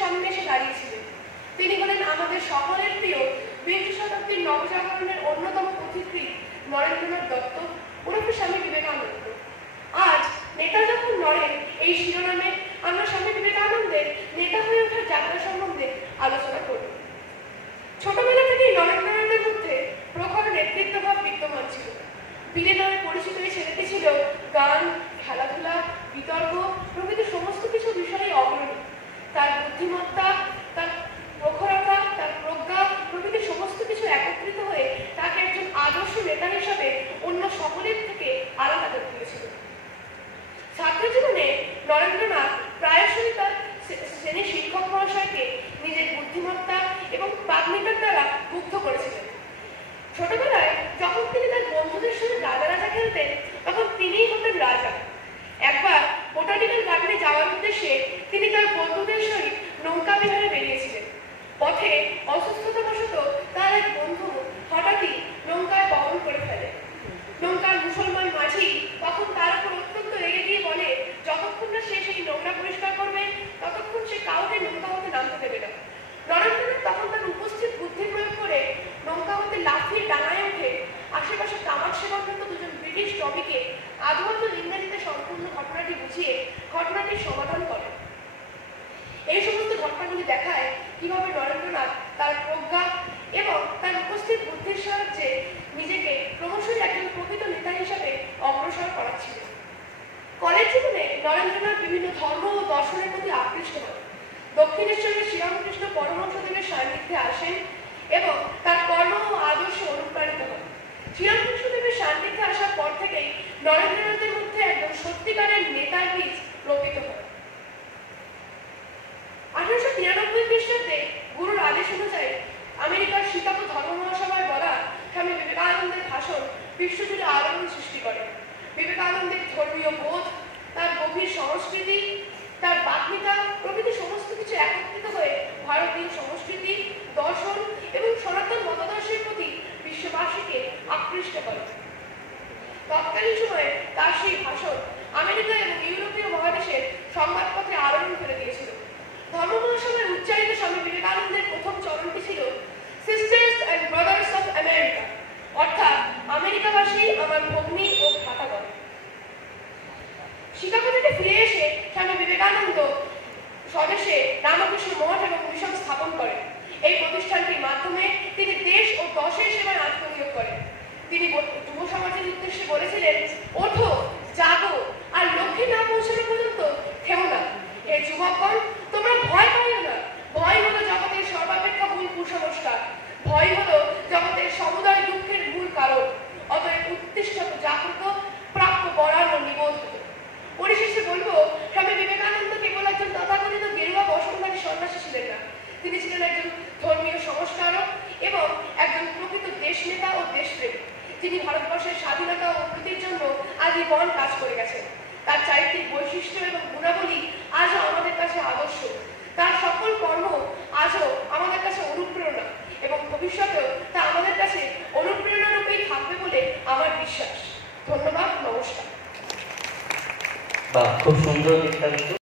সামনে এসে দাঁড়িয়েছিলেন। তিনি হলেন আমাদের সকলের প্রিয় বিংশ শতাব্দীর নবজাগরণের অন্যতম পথিকৃৎ নরেন্দ্রনাথ দত্ত ওরফে স্বামী বিবেকানন্দ। আজ নেতা যখন নড়েন এই শিরোনামে আমরা স্বামী বিবেকানন্দের নেতা হয়ে ওঠার যাত্রা সম্বন্ধে আলোচনা করব। ছোটবেলা থেকেই নরেন্দ্রনাথের মধ্যে প্রখর নেতৃত্বভাব বিদ্যমান ছিল। বীরে নামে পরিচিত এই ছেলেটি ছিল গান, খেলাধুলা, বিতর্ক প্রভৃতি সমস্ত কিছু বিষয়ে অগ্রণী। তার বুদ্ধিমত্তা, তার প্রখরতা, তার প্রজ্ঞা প্রভৃতি সমস্ত কিছু একত্রিত হয়ে তাকে একজন আদর্শ নেতা হিসাবে অন্য সকলের থেকে আলাদা করে তুলেছিল। ছাত্র জীবনে নরেন্দ্রনাথ প্রায়শই তার শ্রেণী শিক্ষক মহাশয়কে নিজের বুদ্ধিমত্তা এবং বাগ্মিতার দ্বারা মুগ্ধ করেছিলেন। ছোটবেলায় যখন তিনি তার বন্ধুদের সঙ্গে রাজা রাজা খেলতেন তখন তিনিই হতেন রাজা। একবার বোটানিক্যাল গার্ডেনে যাওয়ার উদ্দেশ্যে তিনি তার বন্ধুদের সহিত নৌকা বিহারে বেরিয়েছিলেন। পথে অসুস্থতাবশত তার এক বন্ধু হঠাৎই নৌকায় বহন করে ফেলে। নৌকার মুসলমান মাঝি তখন তার উপর অত্যন্ত রেগে গিয়ে বলে, যতক্ষণ না সে সেই নোংরা পরিষ্কার করবে ততক্ষণ সে কাউকে নৌকা হতে নামতে দেবে না। নরেন্দ্রনাথ তখন তার উপস্থিত বুদ্ধি প্রয়োগ করে নৌকা হতে লাফিয়ে ডাঙায় উঠে আশেপাশে তামাক সেবনরত দুজন ব্রিটিশ টবিকে আধুনিক ইংরেজিতে সম্পূর্ণ ঘটনাটি বুঝিয়ে ঘটনাটির সমাধান করেন। এই সমস্ত ঘটনাগুলি দেখায় কিভাবে নরেন্দ্রনাথ তার প্রজ্ঞা এবং তার উপস্থিত বুদ্ধির সাহায্যে নিজেকে ক্রমশই একজন প্রকৃত নেতা হিসাবে অগ্রসর করাচ্ছিলেন। কলেজ জীবনে নরেন্দ্রনাথ বিভিন্ন ধর্ম ও দর্শনের প্রতি আকৃষ্ট হন। দক্ষিণেশ্বরের শ্রীরামকৃষ্ণ পরমহংসদেবের সান্নিধ্যে আসেন এবং তার কর্ম ও আদর্শে অনুপ্রাণিত হন। শ্রীরামকৃষ্ণদেবের সান্নিধ্যে আসার পর থেকেই নরেন্দ্রনাথের মধ্যে একজন সত্যিকারের নেতার বীজ রোপিত হয়। 1893 খ্রিস্টাব্দে গুরুর আদেশ অনুযায়ী আমেরিকার শিকাগো ধর্ম মহাসভায় বলা স্বামী বিবেকানন্দের ভাষণ বিশ্বজুড়ে আলোড়ন সৃষ্টি করে। বিবেকানন্দের ধর্মীয় বোধ, তার গভীর সংস্কৃতি, তার বাগ্মিতা প্রভৃতি সমস্ত কিছু একত্রিত হয়ে ভারতীয় সংস্কৃতি, দর্শন এবং সনাতন মতাদর্শের প্রতি বিশ্ববাসীকে আকৃষ্ট করে। তৎকালীন সময়ে তার সেই ভাষণ আমেরিকা এবং ইউরোপীয় মহাদেশের সংবাদপত্রে আলোড়ন ফেলে দিয়েছিল। ধর্ম মহাসভায় উচ্চারিত স্বামী বিবেকানন্দের প্রথম চরণটি ছিল sisters and brothers of America, অর্থাৎ আমেরিকাবাসী আমার ভগ্নী ও ভ্রাতাগণ। শিকাগো থেকে ফিরে এসে স্বামী বিবেকানন্দ স্বদেশে রামকৃষ্ণ মঠ এবং মিশন স্থাপন করেন। এই প্রতিষ্ঠানটির মাধ্যমে তিনি দেশ ও দশের সেবায় আত্মনিয়োগ করেন। তিনি যুব সমাজের উদ্দেশ্যে বলেছিলেন, ওঠো, জাগো, আর লক্ষ্যে না পৌঁছানো পর্যন্ত থেমো না। হে যুবকগণ, তোমরা ভয় পাইও না। ভয় হলো জগতের সর্বাপেক্ষা মূল কুসংস্কার। ভয় হলো জগতের সমুদয় দুঃখের মূল কারণ। অতএব উত্তিষ্ঠত, জাগ্রত, প্রাপ্য বরান্ন নিবোধ। পরিশেষে বলবো, স্বামী বিবেকানন্দ কেবল একজন তথাকথিত গেরুয়া বসনধারী সন্ন্যাসী ছিলেন না, তিনি ছিলেন একজন ধর্মীয় সংস্কারক এবং একজন প্রকৃত দেশ নেতা ও দেশপ্রেমী, যিনি ভারতবর্ষের স্বাধীনতা ও উন্নতির জন্য আজীবন কাজ করে গেছেন। তার চারিত্রিক বৈশিষ্ট্য এবং গুণাবলী আজও আমাদের কাছে আদর্শ। তার সকল কর্ম আজও আমাদের কাছে অনুপ্রেরণা এবং ভবিষ্যতেও তা আমাদের কাছে অনুপ্রেরণা রূপেই থাকবে বলে আমার বিশ্বাস। ধন্যবাদ, নমস্কার। খুব সুন্দর